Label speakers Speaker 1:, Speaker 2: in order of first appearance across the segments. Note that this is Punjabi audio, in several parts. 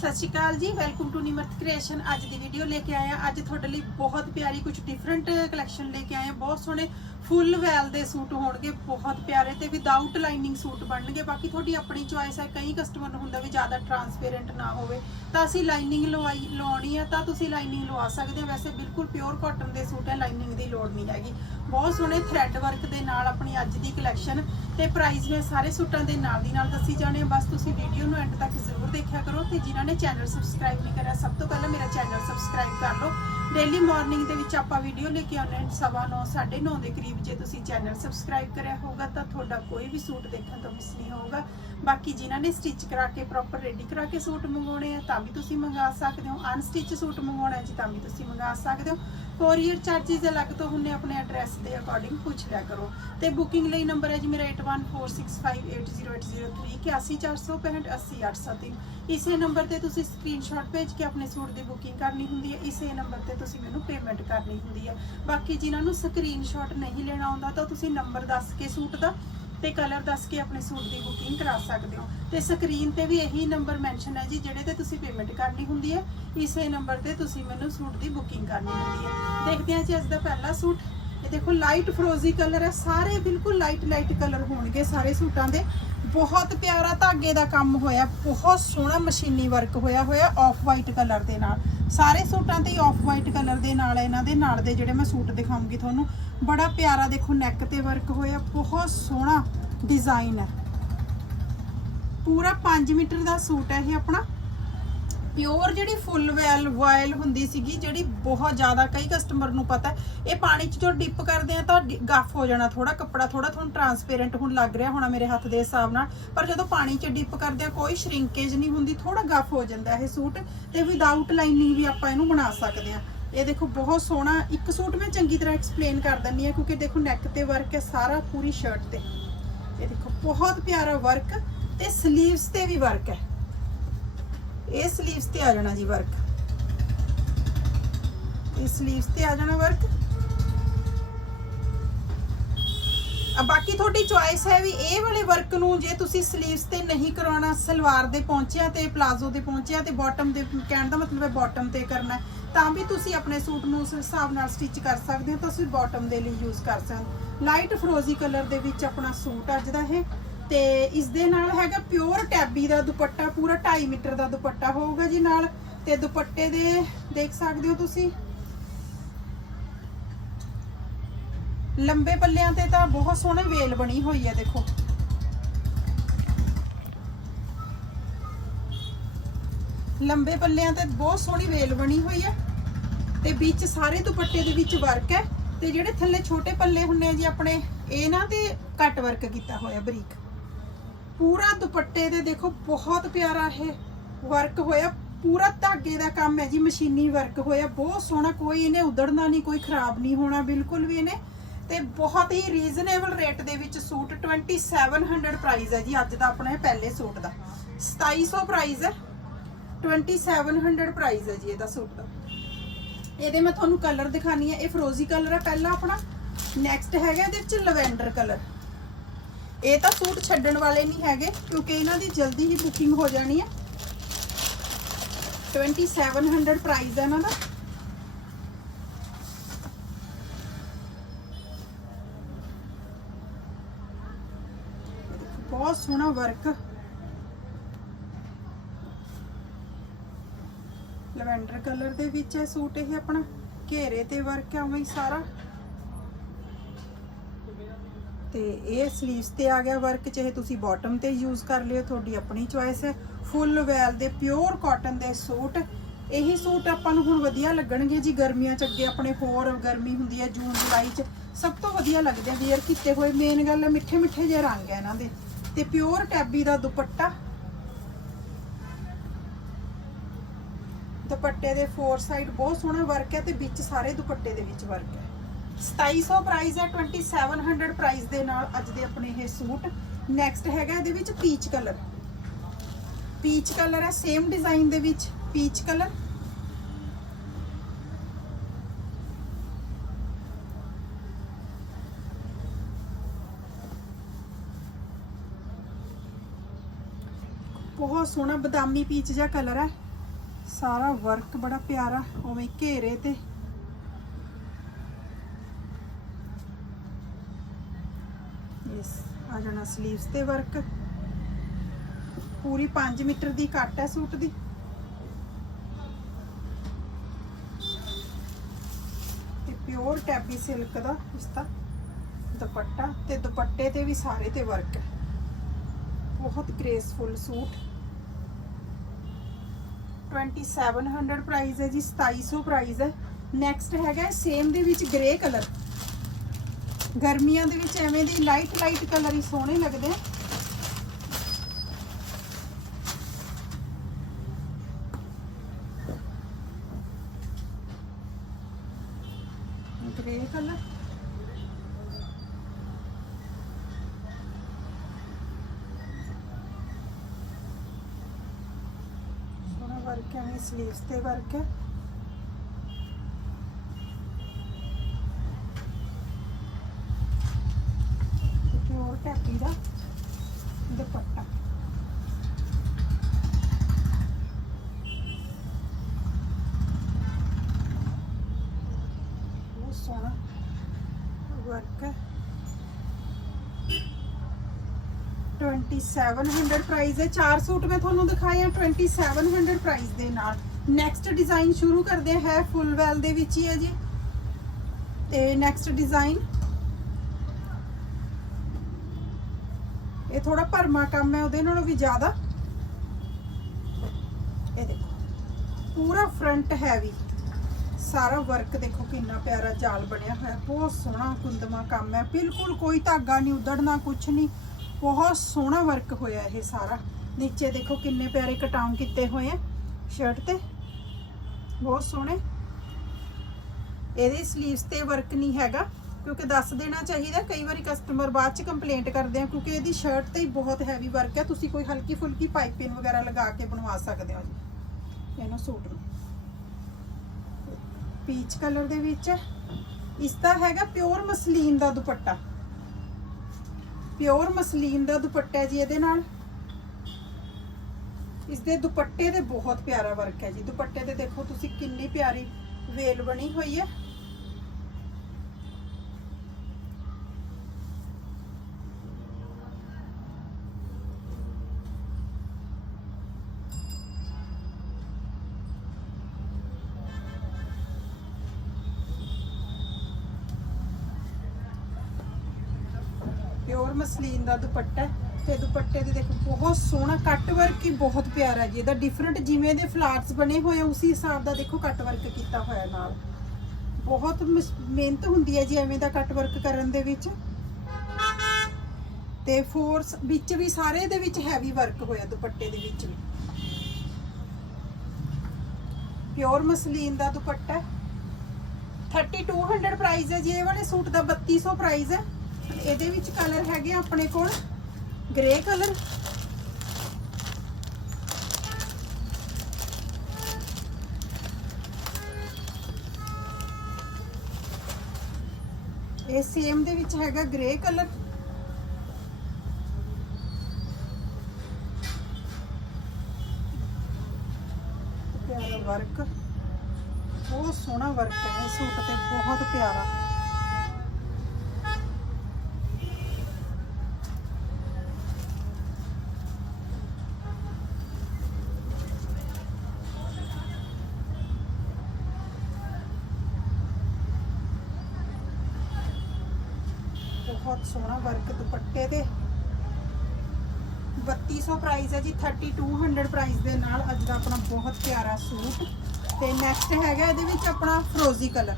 Speaker 1: ਸਤਿ ਸ਼੍ਰੀ ਅਕਾਲ ਜੀ ਵੈਲਕਮ ਟੂ ਨਿਮਰਤ ਕ੍ਰੀਏਸ਼ਨ ਅੱਜ ਦੀ ਵੀਡੀਓ ਲੈ ਕੇ ਆਏ ਆ ਅੱਜ ਤੁਹਾਡੇ ਲਈ ਬਹੁਤ ਪਿਆਰੀ ਕੁਝ ਡਿਫਰੈਂਟ ਕਲੈਕਸ਼ਨ ਲੈ ਕੇ ਆਏ ਆ ਬਹੁਤ ਸੋਹਣੇ ਫੁੱਲ ਵੈਲ ਦੇ ਸੂਟ ਹੋਣਗੇ, ਬਹੁਤ ਪਿਆਰੇ ਤੇ ਵਿਦਆਊਟ ਲਾਈਨਿੰਗ ਸੂਟ ਬਣਨਗੇ। ਬਾਕੀ ਤੁਹਾਡੀ ਆਪਣੀ ਚੁਆਇਸ ਹੈ, ਕਈ ਕਸਟਮਰ ਨੂੰ ਹੁੰਦਾ ਵੀ ਜ਼ਿਆਦਾ ਟਰਾਂਸਪੇਰੈਂਟ ਨਾ ਹੋਵੇ। ਤਾਂ ਅਸੀਂ ਲਾਈਨਿੰਗ ਲਵਾਈ ਲਵਾਉਣੀ ਹੈ ਤਾਂ ਤੁਸੀਂ ਲਾਈਨਿੰਗ ਲਵਾ ਸਕਦੇ ਹੋ। ਵੈਸੇ ਬਿਲਕੁਲ ਪਿਓਰ ਕਾਟਨ ਦੇ ਸੂਟ ਹੈ ਲਾਈਨਿੰਗ ਦੀ ਲੋੜ ਨਹੀਂ ਹੈਗੀ। ਬਹੁਤ ਸੋਹਣੇ ਥ੍ਰੈਡ ਵਰਕ ਦੇ ਨਾਲ ਆਪਣੀ ਅੱਜ ਦੀ ਕਲੈਕਸ਼ਨ ਤੇ ਪ੍ਰਾਈਸ ਮੈਂ ਸਾਰੇ ਸੂਟਾਂ ਦੇ ਨਾਲ ਦੀ ਨਾਲ ਦੱਸੀ ਜਾਣੇ ਆ। ਬਸ ਤੁਸੀਂ ਵੀਡੀਓ ਨੂੰ ਐਂਡ ਤੱਕ ਜ਼ਰੂਰ ਦੇਖਿਆ ਕਰੋ ਤੇ ਜਿਨ੍ਹਾਂ ਨੇ ਚੈਨਲ ਸਬਸਕ੍ਰਾਈਬ ਨਹੀਂ ਕਰਿਆ ਸਭ ਤੋਂ ਪਹਿਲਾਂ ਮੇਰਾ ਚੈਨਲ ਸਬਸਕ੍ਰਾਈਬ ਕਰ ਲਓ। ਡੇਲੀ ਮਾਰਨਿੰਗ ਦੇ ਵਿੱਚ ਆਪਾਂ ਵੀਡੀਓ ਲੈ ਕੇ ਆਉਂਦੇ ਹਾਂ ਸਵਾ ਨੌ, ਸਾਢੇ 9:30 ਦੇ ਕਰੀਬ ਜੇ ਤੁਸੀਂ ਚੈਨਲ ਸਬਸਕ੍ਰਾਈਬ ਕਰਿਆ ਹੋਊਗਾ ਤਾਂ ਤੁਹਾਡਾ ਕੋਈ ਵੀ ਸੂਟ ਦੇਖਣ ਤੋਂ ਮਿਸ ਨਹੀਂ ਹੋਊਗਾ। ਬਾਕੀ ਜਿਨ੍ਹਾਂ ਨੇ ਸਟਿਚ ਕਰਾ ਕੇ ਪ੍ਰੋਪਰ ਰੈਡੀ ਕਰਾ ਕੇ ਸੂਟ ਮੰਗਾਉਣੇ ਆ ਤਾਂ ਵੀ ਤੁਸੀਂ ਮੰਗਾ ਸਕਦੇ ਹੋ। ਅਨਸਟਿਚ ਸੂਟ ਮੰਗਾਉਣਾ ਜੀ ਤਾਂ ਵੀ ਤੁਸੀਂ ਮੰਗਾ ਸਕਦੇ ਹੋ। ਕੋਰੀਅਰ ਚਾਰजेस ਅਲੱਗ ਤੋਂ ਹੁੰਨੇ ਆਪਣੇ ਐਡਰੈਸ ਦੇ ਅਕੋਰਡਿੰਗ ਪੁੱਛ ਲਿਆ ਕਰੋ। ਤੇ ਬੁਕਿੰਗ ਲਈ ਨੰਬਰ ਹੈ ਜੀ ਮੇਰਾ 8146580803 81465 ਇਸੇ ਨੰਬਰ ਤੇ ਤੁਸੀਂ ਸਕਰੀਨਸ਼ਾਟ ਭੇਜ ਕੇ ਆਪਣੇ ਸੂਟ ਦੀ ਬੁਕਿੰਗ ਕਰਨੀ ਹੁੰਦੀ ਹੈ। ਇਸੇ ਨੰਬਰ ਤੇ ਤੁਸੀਂ ਮੈਨੂੰ ਪੇਮੈਂਟ ਕਰਨੀ ਹੁੰਦੀ ਹੈ। ਬਾਕੀ ਜਿਨ੍ਹਾਂ ਨੂੰ ਸਕਰੀਨਸ਼ਾਟ ਨਹੀਂ ਲੈਣਾ ਆਉਂਦਾ, ਤਾਂ ਤੁਸੀਂ ਨੰਬਰ ਦੱਸ ਕੇ ਸੂਟ ਦਾ ਤੇ ਕਲਰ ਦੱਸ ਕੇ ਆਪਣੇ ਸੂਟ ਦੀ ਬੁਕਿੰਗ ਕਰਾ ਸਕਦੇ ਹੋ। ਤੇ ਸਕਰੀਨ ਤੇ ਵੀ ਇਹੀ ਨੰਬਰ ਮੈਂਸ਼ਨ ਹੈ ਜੀ, ਜਿਹੜੇ ਤੇ ਤੁਸੀਂ ਪੇਮੈਂਟ ਕਰਨੀ ਹੁੰਦੀ ਹੈ, ਇਸੇ ਨੰਬਰ ਤੇ ਤੁਸੀਂ ਮੈਨੂੰ ਸੂਟ ਦੀ ਬੁਕਿੰਗ ਕਰਨੀ ਹੁੰਦੀ ਹੈ। ਦੇਖਦੇ ਹਾਂ ਜੀ ਅੱਜ ਦਾ ਪਹਿਲਾ ਸੂਟ। ਇਹ ਦੇਖੋ ਲਾਈਟ ਫਰੋਜ਼ੀ ਕਲਰ ਹੈ। ਸਾਰੇ ਬਿਲਕੁਲ ਲਾਈਟ ਲਾਈਟ ਕਲਰ ਹੋਣਗੇ ਸਾਰੇ ਸੂਟਾਂ ਦੇ। ਬਹੁਤ ਪਿਆਰਾ ਧਾਗੇ ਦਾ ਕੰਮ ਹੋਇਆ, ਬਹੁਤ ਸੋਹਣਾ ਮਸ਼ੀਨੀ ਵਰਕ ਹੋਇਆ ਹੋਇਆ ਆਫ ਵਾਈਟ ਕਲਰ ਦੇ ਨਾਲ। ਸਾਰੇ ਸੂਟਾਂ ਤੇ ਆਫ ਵਾਈਟ ਕਲਰ ਦੇ ਨਾਲ, ਇਹਨਾਂ ਦੇ ਨਾਲ ਦੇ ਜਿਹੜੇ ਮੈਂ ਸੂਟ ਦਿਖਾਉਂਗੀ ਤੁਹਾਨੂੰ। ਬੜਾ ਪਿਆਰਾ ਦੇਖੋ ਨੈਕ ਤੇ ਵਰਕ ਹੋਇਆ, ਬਹੁਤ ਸੋਹਣਾ ਡਿਜ਼ਾਈਨ ਹੈ। ਪੂਰਾ 5 ਮੀਟਰ ਦਾ ਸੂਟ ਹੈ ਇਹ ਆਪਣਾ। ਪਿਓਰ ਜਿਹੜੀ ਫੁੱਲ ਵੈਲ ਵਾਇਲ ਹੁੰਦੀ ਸੀਗੀ, ਜਿਹੜੀ ਬਹੁਤ ਜ਼ਿਆਦਾ ਕਈ ਕਸਟਮਰ ਨੂੰ ਪਤਾ ਇਹ ਪਾਣੀ 'ਚ ਜੋ ਡਿਪ ਕਰਦੇ ਆ ਤਾਂ ਡਿ- ਗੱਫ ਹੋ ਜਾਣਾ ਥੋੜਾ ਕੱਪੜਾ ਥੋੜਾ ਤੁਹਾਨੂੰ ਟਰਾਂਸਪੇਰੈਂਟ ਹੁਣ ਲੱਗ ਰਿਹਾ ਹੋਣਾ ਮੇਰੇ ਹੱਥ ਦੇ ਹਿਸਾਬ ਨਾਲ, ਪਰ ਜਦੋਂ ਪਾਣੀ 'ਚ ਡਿਪ ਕਰਦੇ ਆ, ਕੋਈ ਸ਼ਰਿੰਕੇਜ ਨਹੀਂ ਹੁੰਦੀ ਥੋੜਾ ਗੱਫ ਹੋ ਜਾਂਦਾ ਇਹ ਸੂਟ, ਤੇ ਵਿਦਆਊਟ ਲਾਈਨਿੰਗ ਵੀ ਆਪਾਂ ਇਹਨੂੰ ਬਣਾ ਸਕਦੇ ਆ। ਇਹ ਦੇਖੋ ਬਹੁਤ ਸੋਹਣਾ, ਇੱਕ ਸੂਟ ਮੈਂ ਚੰਗੀ ਤਰ੍ਹਾਂ ਐਕਸਪਲੇਨ ਕਰ ਦਿੰਨੀ ਆ ਕਿਉਂਕਿ ਦੇਖੋ ਨੈਕ ਤੇ ਵਰਕ ਹੈ ਸਾਰਾ ਪੂਰੀ ਸ਼ਰਟ ਤੇ। ਇਹ ਦੇਖੋ ਬਹੁਤ ਪਿਆਰਾ ਵਰਕ ਤੇ ਸਲੀਵਸ ਤੇ ਵੀ ਵਰਕ ਹੈ। ਇਹ ਸਲੀਵਸ ਤੇ ਆ ਜਾਣਾ ਜੀ ਵਰਕ ਇਹ ਸਲੀਵਸ ਤੇ ਆ ਜਾਣਾ ਵਰਕ ਆ ਬਾਕੀ ਤੁਹਾਡੀ ਚੁਆਇਸ ਹੈ ਵੀ ਇਹ ਵਾਲੇ ਵਰਕ ਨੂੰ ਜੇ ਤੁਸੀਂ ਸਲੀਵਸ ਤੇ ਨਹੀਂ ਕਰਾਉਣਾ, ਸਲਵਾਰ ਦੇ ਪਹੁੰਚਿਆ ਤੇ ਪਲਾਜ਼ੋ ਦੇ ਪਹੁੰਚਿਆ ਤੇ ਬਾਟਮ ਦੇ, ਕਹਿਣ ਦਾ ਮਤਲਬ ਹੈ ਬਾਟਮ ਤੇ ਕਰਨਾ ਤਾਂ ਵੀ ਤੁਸੀਂ ਆਪਣੇ ਸੂਟ ਨੂੰ ਉਸ ਹਿਸਾਬ ਨਾਲ ਸਟਿਚ ਕਰ ਸਕਦੇ ਹੋ, ਤਾਂ ਤੁਸੀਂ ਬਾਟਮ ਦੇ ਲਈ ਯੂਜ਼ ਕਰ ਸਕਦੇ ਹੋ। ਲਾਈਟ ਫਰੋਜ਼ੀ ਕਲਰ ਦੇ ਵਿੱਚ ਆਪਣਾ ਸੂਟ ਅੱਜ ਦਾ ਇਹ। ਤੇ ਇਸ ਦੇ ਨਾਲ ਹੈਗਾ ਪਿਓਰ ਟੈਬੀ ਦਾ ਦੁਪੱਟਾ, ਪੂਰਾ 2.5 ਮੀਟਰ ਦਾ ਦੁਪੱਟਾ ਹੋਊਗਾ ਜੀ ਨਾਲ। ਤੇ ਦੁਪੱਟੇ ਦੇ ਦੇਖ ਸਕਦੇ ਹੋ ਤੁਸੀਂ। ਲੰਬੇ ਪੱਲਿਆਂ ਤੇ ਤਾਂ ਬਹੁਤ ਸੋਹਣੇ ਵੇਲ ਬਣੀ ਹੋਈ ਹੈ, ਦੇਖੋ। ਲੰਬੇ ਪੱਲਿਆਂ ਤੇ ਬਹੁਤ ਸੋਹਣੀ ਵੇਲ ਬਣੀ ਹੋਈ ਹੈ। ਤੇ ਵਿੱਚ ਸਾਰੇ ਦੁਪੱਟੇ ਦੇ ਵਿੱਚ ਵਰਕ ਹੈ। ਤੇ ਜਿਹੜੇ ਥੱਲੇ ਛੋਟੇ ਪੱਲੇ ਹੁੰਨੇ ਆ ਜੀ, ਆਪਣੇ ਇਹ ਨਾ ਤੇ ਕੱਟ ਵਰਕ ਕੀਤਾ ਹੋਇਆ ਬਰੀਕ। ਪੂਰਾ ਦੁਪੱਟੇ ਦੇ ਦੇਖੋ, ਬਹੁਤ ਪਿਆਰਾ ਇਹ ਵਰਕ ਹੋਇਆ। ਪੂਰਾ ਧਾਗੇ ਦਾ ਕੰਮ ਹੈ ਜੀ, ਮਸ਼ੀਨੀ ਵਰਕ ਹੋਇਆ। ਬਹੁਤ ਸੋਹਣਾ, ਕੋਈ ਇਹਨੇ ਉਧੜਨਾ ਨਹੀਂ, ਕੋਈ ਖਰਾਬ ਨਹੀਂ ਹੋਣਾ, ਬਿਲਕੁਲ ਵੀ ਇਹਨੇ। ਤੇ ਬਹੁਤ ਹੀ ਰੀਜ਼ਨੇਬਲ ਰੇਟ ਦੇ ਵਿੱਚ ਸੂਟ 2700 ਪ੍ਰਾਈਸ ਹੈ ਜੀ, ਅੱਜ ਦਾ ਆਪਣਾ ਪਹਿਲੇ ਸੂਟ ਦਾ। 2700 ਪ੍ਰਾਈਸ ਹੈ। 2700 ਪ੍ਰਾਈਸ ਹੈ ਜੀ ਇਹਦਾ ਸੂਟ ਦਾ। ਇਹਦੇ ਮੈਂ ਤੁਹਾਨੂੰ ਕਲਰ ਦਿਖਾਣੀ ਹੈ। ਇਹ ਫਰੋਜ਼ੀ ਕਲਰ ਹੈ, ਪਹਿਲਾ ਆਪਣਾ। ਨੈਕਸਟ ਹੈਗਾ ਇਹਦੇ ਵਿੱਚ ਲਵੈਂਡਰ ਕਲਰ ਇਹ ਤਾਂ ਸੂਟ ਛੱਡਣ ਵਾਲੇ ਨਹੀਂ ਹੈਗੇ, ਕਿਉਂਕਿ ਇਹਨਾਂ ਦੀ ਜਲਦੀ ਹੀ ਬੁਕਿੰਗ ਹੋ ਜਾਣੀ ਹੈ। 2700 ਪ੍ਰਾਈਸ ਹੈ ਇਹਨਾਂ ਦਾ ਬਹੁਤ ਸੋਹਣਾ ਵਰਕ ਲਵੈਂਡਰ ਕਲਰ ਦੇ ਵਿੱਚ ਹੈ ਸੂਟ, ਇਹ ਆਪਣਾ ਘੇਰੇ ਤੇ ਵਰਕ ਹੈ, ਉਵੇਂ ਹੀ ਸਾਰਾ। ਤੇ ਇਹ ਸਲੀਵਸ ਤੇ ਆ ਗਿਆ ਵਰਕ ਚਾਹੇ ਤੁਸੀਂ ਬਾਟਮ ਤੇ ਯੂਜ਼ ਕਰ ਲਿਓ, ਤੁਹਾਡੀ ਆਪਣੀ ਚੁਆਇਸ ਹੈ। ਫੁੱਲ ਵੈਲ ਦੇ ਪਿਓਰ ਕਾਟਨ ਦੇ ਸੂਟ, ਇਹੀ ਸੂਟ ਆਪਾਂ ਨੂੰ ਹੁਣ ਵਧੀਆ ਲੱਗਣਗੇ ਜੀ ਗਰਮੀਆਂ ਚ ਅੱਗੇ ਆਪਣੇ ਹੋਰ ਗਰਮੀ ਹੁੰਦੀ ਹੈ, ਜੂਨ, ਜੁਲਾਈ ਚ। ਸਭ ਤੋਂ ਵਧੀਆ ਲੱਗਦੇ ਆ ਵੇਅਰ ਕੀਤੇ ਹੋਏ। ਮੇਨ ਗੱਲ ਹੈ ਮਿੱਠੇ ਮਿੱਠੇ ਜਿਹੇ ਰੰਗ ਹੈ ਇਹਨਾਂ ਦੇ। ਤੇ ਪਿਓਰ ਟੈਬੀ ਦਾ ਦੁਪੱਟਾ। ਦੁਪੱਟੇ ਦੇ ਫੋਰ ਸਾਈਡ ਬਹੁਤ ਸੋਹਣਾ ਵਰਕ ਹੈ ਤੇ ਵਿੱਚ ਸਾਰੇ ਦੁਪੱਟੇ ਦੇ ਵਿੱਚ ਵਰਕ ਹੈ 2700 ਪ੍ਰਾਈਸ ਹੈ 2700 ਪ੍ਰਾਈਸ ਦੇ ਨਾਲ ਅੱਜ ਦੇ ਆਪਣੇ ਇਹ ਸੂਟ। ਨੈਕਸਟ ਹੈਗਾ ਇਹਦੇ ਵਿੱਚ ਪੀਚ ਕਲਰ ਪੀਚ ਕਲਰ ਹੈ ਸੇਮ ਡਿਜ਼ਾਈਨ ਦੇ ਵਿੱਚ ਪੀਚ ਕਲਰ ਬਹੁਤ ਸੋਹਣਾ ਬਦਾਮੀ ਪੀਚ ਜਿਹਾ ਕਲਰ ਹੈ। ਸਾਰਾ ਵਰਕ ਬੜਾ ਪਿਆਰਾ, ਉਵੇਂ ਘੇਰੇ ਤੇ। ਯਸ ਆ ਜਾਣਾ 슬ੀਵਸ ਤੇ ਵਰਕ ਪੂਰੀ 5 ਮੀਟਰ ਦੀ ਕੱਟ ਹੈ ਸੂਟ ਦੀ। ਤੇ ਪਿਓਰ ਟੈਬੀ ਸਿਲਕ ਦਾ ਇਸ ਦਾ ਦੁਪੱਟਾ ਤੇ ਦੁਪੱਟੇ ਤੇ ਵੀ ਸਾਰੇ ਤੇ ਵਰਕ ਹੈ। ਬਹੁਤ ਗ੍ਰੇਸਫੁਲ ਸੂਟ। 2700 ਪ੍ਰਾਈਸ ਹੈ ਜੀ 2700 ਪ੍ਰਾਈਸ ਹੈ। ਨੈਕਸਟ ਹੈਗਾ ਸੇਮ ਦੇ ਵਿੱਚ ਗ੍ਰੇ ਕਲਰ ਗਰਮੀਆਂ ਦੇ ਵਿੱਚ ਐਵੇਂ ਦੀ ਲਾਈਟ ਲਾਈਟ ਕਲਰ ਹੀ ਸੋਹਣੇ ਲੱਗਦੇ ਆ। ਗ੍ਰੇ ਕਲਰ ਸੋਹਣਾ ਵਰਕ ਹੈ ਸਲੀਵਸ ਤੇ ਵਰਕ ਹੈ ਪਿਓਰ ਟੈਪੀ ਦਾ ਦੁਪੱਟਾ ਬਹੁਤ ਸੋਹਣਾ ਵਰਕ ਹੈ 2700 ਪ੍ਰਾਈਸ ਹੈ ਚਾਰ ਸੂਟ ਮੈਂ ਤੁਹਾਨੂੰ ਦਿਖਾਏ ਆ 2700 ਪ੍ਰਾਈਸ ਦੇ ਨਾਲ। ਨੈਕਸਟ ਡਿਜ਼ਾਈਨ ਸ਼ੁਰੂ ਕਰਦੇ ਹੈ ਫੁੱਲ ਵੈਲ ਦੇ ਵਿੱਚ ਹੀ ਹੈ ਜੀ। ਤੇ ਨੈਕਸਟ ਡਿਜ਼ਾਈਨ ਇਹ ਥੋੜਾ ਭਰਮਾ ਕੰਮ ਹੈ, ਉਹਦੇ ਨਾਲੋਂ ਵੀ ਜ਼ਿਆਦਾ। ਇਹ ਦੇਖੋ, ਪੂਰਾ ਫਰੰਟ ਹੈਵੀ ਸਾਰਾ ਵਰਕ ਦੇਖੋ ਕਿੰਨਾ ਪਿਆਰਾ ਜਾਲ ਬਣਿਆ ਹੋਇਆ, ਬਹੁਤ ਸੋਹਣਾ ਕੁੰਦਮਾ ਕੰਮ ਹੈ। ਬਿਲਕੁਲ ਕੋਈ ਧਾਗਾ ਨਹੀਂ, ਉਧੜਨਾ ਕੁਛ ਨਹੀਂ। ਬਹੁਤ ਸੋਹਣਾ ਵਰਕ ਹੋਇਆ ਇਹ ਸਾਰਾ। ਨੀਚੇ ਦੇਖੋ ਕਿੰਨੇ ਪਿਆਰੇ ਕਟਾਉਂ ਕੀਤੇ ਹੋਏ ਆ ਸ਼ਰਟ ਤੇ। ਬਹੁਤ ਸੋਹਣੇ। ਇਹਦੇ 슬ੀਵਸ ਤੇ ਵਰਕ ਨਹੀਂ ਹੈਗਾ, ਕਿਉਂਕਿ ਦੱਸ ਦੇਣਾ ਚਾਹੀਦਾ, ਕਈ ਵਾਰੀ ਕਸਟਮਰ ਬਾਅਦ ਚ ਕੰਪਲੇਂਟ ਕਰਦੇ ਆ, ਕਿਉਂਕਿ ਇਹਦੀ ਸ਼ਰਟ ਤੇ ਹੀ ਬਹੁਤ ਹੈਵੀ ਵਰਕ ਹੈ ਤੁਸੀਂ ਕੋਈ ਹਲਕੀ ਫੁਲਕੀ ਪਾਈਪਿੰਗ ਵਗੈਰਾ ਲਗਾ ਕੇ ਬਣਵਾ ਸਕਦੇ ਹੋ ਜੀ। ਇਹਨੂੰ ਸੂਟ ਨੂੰ। ਪੀਚ ਕਲਰ ਦੇ ਵਿੱਚ ਹੈ। ਇਸ ਦਾ ਹੈਗਾ ਪਿਓਰ ਮਸਲੀਨ ਦਾ ਦੁਪੱਟਾ। ਪਿਓਰ ਮਸਲੀਨ ਦਾ ਦੁਪੱਟਾ ਜੀ ਇਹਦੇ ਨਾਲ। ਇਸ ਦੇ ਦੁਪੱਟੇ ਤੇ ਬਹੁਤ ਪਿਆਰਾ ਵਰਕ ਹੈ ਜੀ। ਦੁਪੱਟੇ ਤੇ ਦੇਖੋ ਤੁਸੀਂ ਕਿੰਨੀ ਪਿਆਰੀ ਵੇਲ ਬਣੀ ਹੋਈ ਹੈ। ਪਿਓਰ ਮਸਲੀਨ ਦਾ ਦੁਪੱਟਾ ਹੈ ਤੇ ਦੁਪੱਟੇ ਦੇ ਦੇਖੋ, ਬਹੁਤ ਸੋਹਣਾ ਕੱਟ ਵਰਕ ਹੀ ਬਹੁਤ ਪਿਆਰਾ ਜੀ। ਇਹਦਾ ਡਿਫਰੈਂਟ ਜਿਵੇਂ ਦੇ ਫਲਾਰਸ ਬਣੇ ਹੋਏ ਉਸੇ ਹਿਸਾਬ ਦਾ ਦੇਖੋ ਕੱਟ ਵਰਕ ਕੀਤਾ ਹੋਇਆ ਨਾਲ। ਬਹੁਤ ਮਿਹਨਤ ਹੁੰਦੀ ਹੈ ਜੀ ਐਵੇਂ ਦਾ ਕੱਟ ਵਰਕ ਕਰਨ ਦੇ ਵਿੱਚ। ਤੇ ਫੋਰਸ ਵਿੱਚ ਵੀ ਸਾਰੇ ਦੇ ਵਿੱਚ ਹੈਵੀ ਵਰਕ ਹੋਇਆ ਦੁਪੱਟੇ ਦੇ ਵਿੱਚ ਵੀ। ਪਿਓਰ ਮਸਲੀਨ ਦਾ ਦੁਪੱਟਾ ਹੈ। 3200 ਪ੍ਰਾਈਸ ਹੈ ਜੀ, ਇਹ ਵਾਲੇ ਸੂਟ ਦਾ 3200 ਪ੍ਰਾਈਸ ਹੈ। ਇਹਦੇ ਵਿੱਚ ਕਲਰ ਹੈਗੇ ਆਪਣੇ ਕੋਲ ਗ੍ਰੇ ਕਲਰ ਇਹ ਸੇਮ ਦੇ ਵਿੱਚ ਹੈਗਾ ਗ੍ਰੇ ਕਲਰ ਪਿਆਰਾ ਵਰਕ ਬਹੁਤ ਸੋਹਣਾ ਵਰਕ ਹੈ ਇਹ ਸੂਟ ਤੇ, ਬਹੁਤ ਪਿਆਰਾ ਬਹੁਤ ਸੋਹਣਾ ਵਰਕ ਦੁਪੱਟੇ ਤੇ 3200 ਪ੍ਰਾਈਸ ਹੈ ਜੀ 3200 ਪ੍ਰਾਈਸ ਦੇ ਨਾਲ ਅੱਜ ਦਾ ਆਪਣਾ ਬਹੁਤ ਪਿਆਰਾ ਸੂਟ। ਤੇ ਨੈਕਸਟ ਹੈਗਾ ਇਹਦੇ ਵਿੱਚ ਆਪਣਾ ਫਰੋਜ਼ੀ ਕਲਰ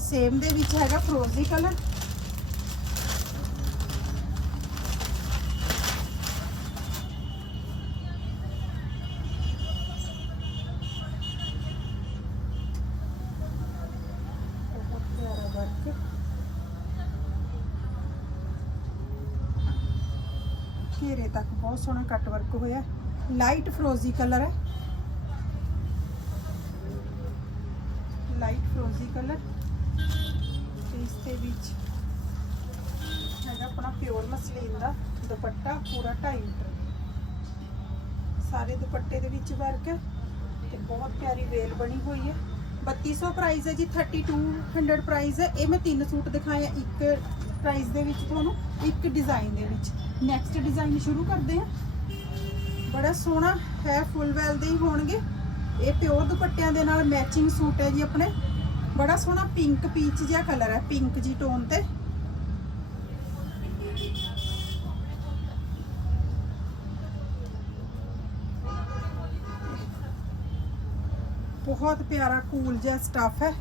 Speaker 1: ਸੇਮ ਦੇ ਵਿੱਚ ਹੈਗਾ ਫਰੋਜ਼ੀ ਕਲਰ ਬਹੁਤ ਪਿਆਰਾ ਵਰਕ ਘੇਰੇ ਤੱਕ ਬਹੁਤ ਸੋਹਣਾ ਕੱਟ ਵਰਕ ਹੋਇਆ। ਲਾਈਟ ਫਰੋਜ਼ੀ ਕਲਰ ਹੈ। ਲਾਈਟ ਫਰੋਜ਼ੀ ਕਲਰ ਇਸ ਦੇ ਵਿੱਚ ਹੈਗਾ ਆਪਣਾ ਪਿਓਰ ਮਸਲੀਨ ਦਾ ਦੁਪੱਟਾ ਪੂਰਾ 2.5 ਮੀਟਰ। ਸਾਰੇ ਦੁਪੱਟੇ ਦੇ ਵਿੱਚ ਵਰਕ ਹੈ ਤੇ ਬਹੁਤ ਪਿਆਰੀ ਵੇਲ ਬਣੀ ਹੋਈ ਹੈ। 3200 ਪ੍ਰਾਈਸ ਹੈ ਜੀ 3200 ਪ੍ਰਾਈਸ ਹੈ। ਇਹ ਮੈਂ ਤਿੰਨ ਸੂਟ ਦਿਖਾਇਆ ਇੱਕ ਪ੍ਰਾਈਸ ਦੇ ਵਿੱਚ ਤੁਹਾਨੂੰ, ਇੱਕ ਡਿਜ਼ਾਈਨ ਦੇ ਵਿੱਚ। ਨੈਕਸਟ ਡਿਜ਼ਾਈਨ ਸ਼ੁਰੂ ਕਰਦੇ ਹਾਂ। ਬੜਾ ਸੋਹਣਾ ਹੈ ਫੁੱਲ ਵੈਲ ਦੇ ਹੀ ਹੋਣਗੇ। ਇਹ ਪਿਓਰ ਦੁਪੱਟਿਆਂ ਦੇ ਨਾਲ ਮੈਚਿੰਗ ਸੂਟ ਹੈ ਜੀ ਆਪਣੇ। ਬੜਾ ਸੋਹਣਾ ਪਿੰਕ ਪੀਚ ਜਿਹਾ ਕਲਰ ਹੈ ਪਿੰਕ ਜੀ ਟੋਨ ਤੇ। ਬਹੁਤ ਪਿਆਰਾ ਕੂਲ ਜਿਹਾ ਸਟਫ ਹੈ।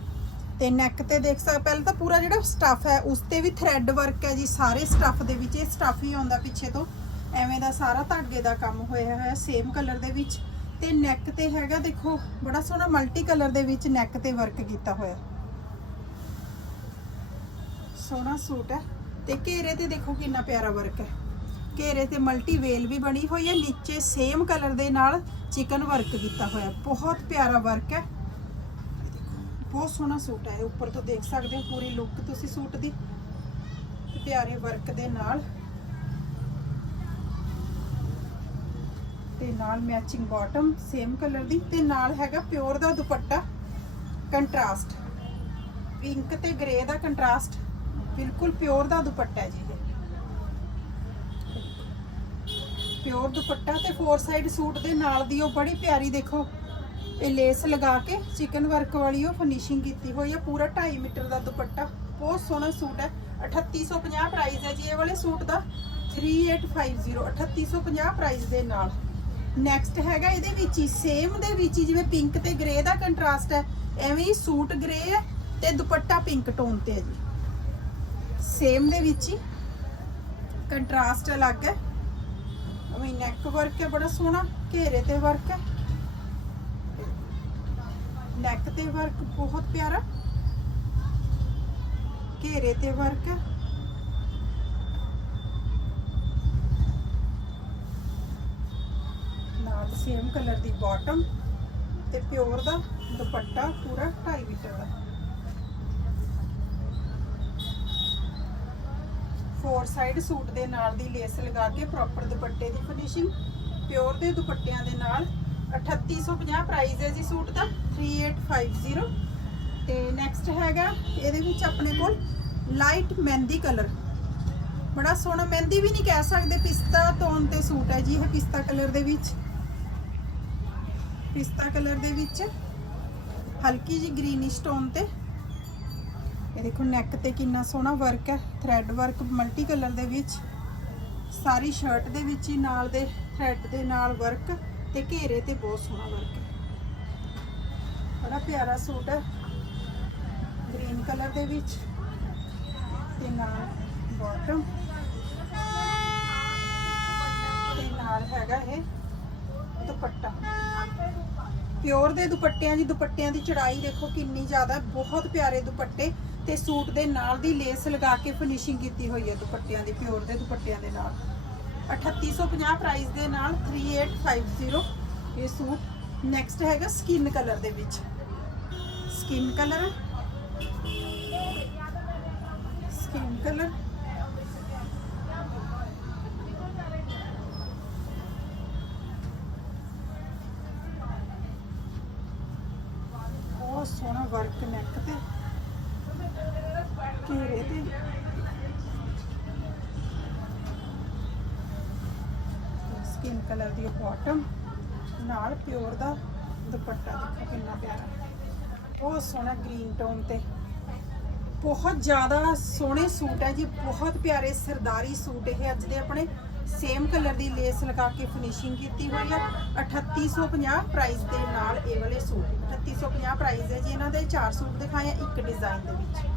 Speaker 1: ਤੇ ਨੈਕ ਤੇ ਦੇਖ ਸਕਦੇ, ਪਹਿਲਾਂ ਤਾਂ ਪੂਰਾ ਜਿਹੜਾ ਸਟਫ ਹੈ, ਉਸ ਤੇ ਵੀ ਥ੍ਰੈਡ ਵਰਕ ਹੈ ਜੀ, ਸਾਰੇ ਸਟਫ ਦੇ ਵਿੱਚ, ਇਹ ਸਟਫ ਹੀ ਆਉਂਦਾ ਪਿੱਛੇ ਤੋਂ। ਐਵੇਂ ਦਾ ਸਾਰਾ ਧਾਗੇ ਦਾ ਕੰਮ ਹੋਇਆ ਹੋਇਆ ਸੇਮ ਕਲਰ ਦੇ ਵਿੱਚ। ਤੇ ਨੈਕ ਤੇ ਹੈਗਾ, ਦੇਖੋ, ਬੜਾ ਸੋਹਣਾ ਮਲਟੀ ਕਲਰ ਦੇ ਵਿੱਚ ਨੈਕ ਤੇ ਵਰਕ ਕੀਤਾ ਹੋਇਆ। ਸੋਹਣਾ ਸੂਟ ਹੈ। ਤੇ ਘੇਰੇ ਤੇ ਦੇਖੋ ਕਿੰਨਾ ਪਿਆਰਾ ਵਰਕ ਹੈ। ਘੇਰੇ ਤੇ ਮਲਟੀ ਵੇਲ ਵੀ ਬਣੀ ਹੋਈ ਹੈ, ਨੀਚੇ ਸੇਮ ਕਲਰ ਦੇ ਨਾਲ ਚਿਕਨ ਵਰਕ ਕੀਤਾ ਹੋਇਆ। ਬਹੁਤ ਪਿਆਰਾ ਵਰਕ ਹੈ। ਬਹੁਤ ਸੋਹਣਾ ਸੂਟ ਹੈ ਉੱਪਰ ਤੋਂ ਦੇਖ ਸਕਦੇ ਹੋ ਪੂਰੀ ਲੁੱਕ ਤੁਸੀਂ ਸੂਟ ਦੀ। ਪਿਆਰੇ ਵਰਕ ਦੇ ਨਾਲ। ਤੇ ਨਾਲ ਮੈਚਿੰਗ ਬਾਟਮ ਸੇਮ ਕਲਰ ਦੀ। ਤੇ ਨਾਲ ਹੈਗਾ ਪਿਓਰ ਦਾ ਦੁਪੱਟਾ। ਕੰਟਰਾਸਟ ਪਿੰਕ ਤੇ ਗ੍ਰੇ ਦਾ ਕੰਟਰਾਸਟ ਬਿਲਕੁਲ ਪਿਓਰ ਦਾ ਦੁਪੱਟਾ ਹੈ ਜੀ ਪਿਓਰ ਦੁਪੱਟਾ ਤੇ ਫੋਰ ਸਾਈਡ ਸੂਟ ਦੇ ਨਾਲ ਦੀ ਉਹ ਬੜੀ ਪਿਆਰੀ ਦੇਖੋ। ਇਹ ਲੇਸ ਲਗਾ ਕੇ ਚਿਕਨ ਵਰਕ ਵਾਲੀ ਉਹ ਫਿਨਿਸ਼ਿੰਗ ਕੀਤੀ ਹੋਈ ਹੈ ਪੂਰਾ 2.5 ਮੀਟਰ ਦਾ ਦੁਪੱਟਾ। ਬਹੁਤ ਸੋਹਣਾ ਸੂਟ ਹੈ। 3850 ਪ੍ਰਾਈਸ ਹੈ ਜੀ ਇਹ ਵਾਲੇ ਸੂਟ ਦਾ। 3850 3850 ਪ੍ਰਾਈਸ ਦੇ ਨਾਲ। ਨੈਕਸਟ ਹੈਗਾ ਇਹਦੇ ਵਿੱਚ ਹੀ ਸੇਮ ਦੇ ਵਿੱਚ ਹੀ, ਜਿਵੇਂ ਪਿੰਕ ਤੇ ਗ੍ਰੇ ਦਾ ਕੰਟਰਾਸਟ ਹੈ, ਐਵੇਂ ਹੀ ਸੂਟ ਗ੍ਰੇ ਹੈ ਤੇ ਦੁਪੱਟਾ ਪਿੰਕ ਟੋਨ ਤੇ ਹੈ ਜੀ। ਸੇਮ ਦੇ ਵਿੱਚ ਹੀ ਕੰਟਰਾਸਟ ਅਲੱਗ ਹੈ। ਅਮੀ ਨੈਕ ਵਰਕ ਹੈ, ਬੜਾ ਸੋਹਣਾ, ਘੇਰੇ ਤੇ ਵਰਕ ਹੈ। ਨੈਕ ਤੇ ਵਰਕ ਬਹੁਤ ਪਿਆਰਾ। ਘੇਰੇ ਤੇ ਵਰਕ। ਨਾਲ ਸੇਮ ਕਲਰ ਦੀ ਬਾਟਮ ਤੇ ਪਿਓਰ ਦਾ ਦੁਪੱਟਾ ਪੂਰਾ 2.5 ਮੀਟਰ ਦਾ। ਫੋਰ ਸਾਈਡ ਸੂਟ ਦੇ ਨਾਲ ਦੀ ਲੇਸ ਲਗਾ ਕੇ ਪ੍ਰੋਪਰ ਦੁਪੱਟੇ ਦੀ ਫਿਨਿਸ਼ਿੰਗ ਪਿਓਰ ਦੇ ਦੁਪੱਟਿਆਂ ਦੇ ਨਾਲ 3850 ਪ੍ਰਾਈਸ ਹੈ ਜੀ ਸੂਟ ਦਾ 3850 ਤੇ ਨੈਕਸਟ ਹੈਗਾ, ਇਹਦੇ ਵਿੱਚ ਆਪਣੇ ਕੋਲ ਲਾਈਟ ਮਹਿੰਦੀ ਕਲਰ ਬੜਾ ਸੋਹਣਾ, ਮਹਿੰਦੀ ਵੀ ਨਹੀਂ ਕਹਿ ਸਕਦੇ, ਪਿਸਤਾ ਟੋਨ ਤੇ ਸੂਟ ਹੈ ਜੀ ਇਹ ਪਿਸਤਾ ਕਲਰ ਦੇ ਵਿੱਚ। ਪਿਸਤਾ ਕਲਰ ਦੇ ਵਿੱਚ, ਹਲਕੀ ਜੀ ਗ੍ਰੀਨਿਸ਼ ਟੋਨ ਤੇ। ਇਹ ਦੇਖੋ ਨੈਕ ਤੇ ਕਿੰਨਾ ਸੋਹਣਾ ਵਰਕ ਹੈ ਥ੍ਰੈਡ ਵਰਕ ਮਲਟੀ ਕਲਰ ਦੇ ਵਿੱਚ। ਸਾਰੀ ਸ਼ਰਟ ਦੇ ਵਿੱਚ ਹੀ ਨਾਲ ਦੇ ਥ੍ਰੈਡ ਦੇ ਨਾਲ ਵਰਕ ਤੇ ਘੇਰੇ ਤੇ ਬਹੁਤ ਸੋਹਣਾ ਵਰਕ ਹੈ। ਬੜਾ ਪਿਆਰਾ ਸੂਟ ਹੈ। ਗ੍ਰੀਨ ਕਲਰ ਦੇ ਵਿੱਚ ਤੇ ਨਾਲ ਬਾਟਮ ਤੇ ਨਾਲ ਹੈਗਾ ਇਹ ਦੁਪੱਟਾ। ਪਿਓਰ ਦੇ ਦੁਪੱਟਿਆਂ ਦੀ ਦੁਪੱਟਿਆਂ ਦੀ ਚੜਾਈ ਦੇਖੋ ਕਿੰਨੀ ਜ਼ਿਆਦਾ ਬਹੁਤ ਪਿਆਰੇ ਦੁਪੱਟੇ ਤੇ ਸੂਟ ਦੇ ਨਾਲ ਦੀ ਲੇਸ ਲਗਾ ਕੇ ਫਿਨਿਸ਼ਿੰਗ ਕੀਤੀ ਹੋਈ ਹੈ ਦੁਪੱਟਿਆਂ ਦੀ ਪਿਓਰ ਦੇ ਦੁਪੱਟਿਆਂ ਦੇ ਨਾਲ। 3850 ਪ੍ਰਾਈਸ ਦੇ ਨਾਲ 3850 ਇਹ ਸੂਟ ਨੈਕਸਟ ਹੈਗਾ ਸਕਿਨ ਕਲਰ ਦੇ ਵਿੱਚ। ਸਕਿਨ ਕਲਰ ਸਕਿਨ ਕਲਰ ਬਹੁਤ ਸੋਹਣਾ ਵਰਕ ਨੈਕ ਤੇ। ਘੇਰੇ ਤੇ ਸਕਿਨ ਕਲਰ ਦੀ ਬਾਟਮ ਨਾਲ ਪਿਓਰ ਦਾ ਦੁਪੱਟਾ ਦੇਖੋ ਕਿੰਨਾ ਪਿਆਰਾ। ਬਹੁਤ ਸੋਹਣਾ ਗ੍ਰੀਨ ਟੋਨ ਤੇ। ਬਹੁਤ ਜ਼ਿਆਦਾ ਸੋਹਣੇ ਸੂਟ ਹੈ ਜੀ, ਬਹੁਤ ਪਿਆਰੇ ਸਰਦਾਰੀ ਸੂਟ ਇਹ। ਅੱਜ ਦੇ ਆਪਣੇ ਸੇਮ ਕਲਰ ਦੀ ਲੇਸ ਲਗਾ ਕੇ ਫਿਨਿਸ਼ਿੰਗ ਕੀਤੀ ਹੋਈ ਹੈ 3850 ਪ੍ਰਾਈਸ ਦੇ ਨਾਲ ਇਹ ਵਾਲੇ ਸੂਟ। 3850 ਪ੍ਰਾਈਸ ਹੈ ਜੀ, ਇਹਨਾਂ ਦੇ ਚਾਰ ਸੂਟ ਦਿਖਾਏ ਆ, ਇੱਕ ਡਿਜ਼ਾਈਨ ਦੇ ਵਿੱਚ।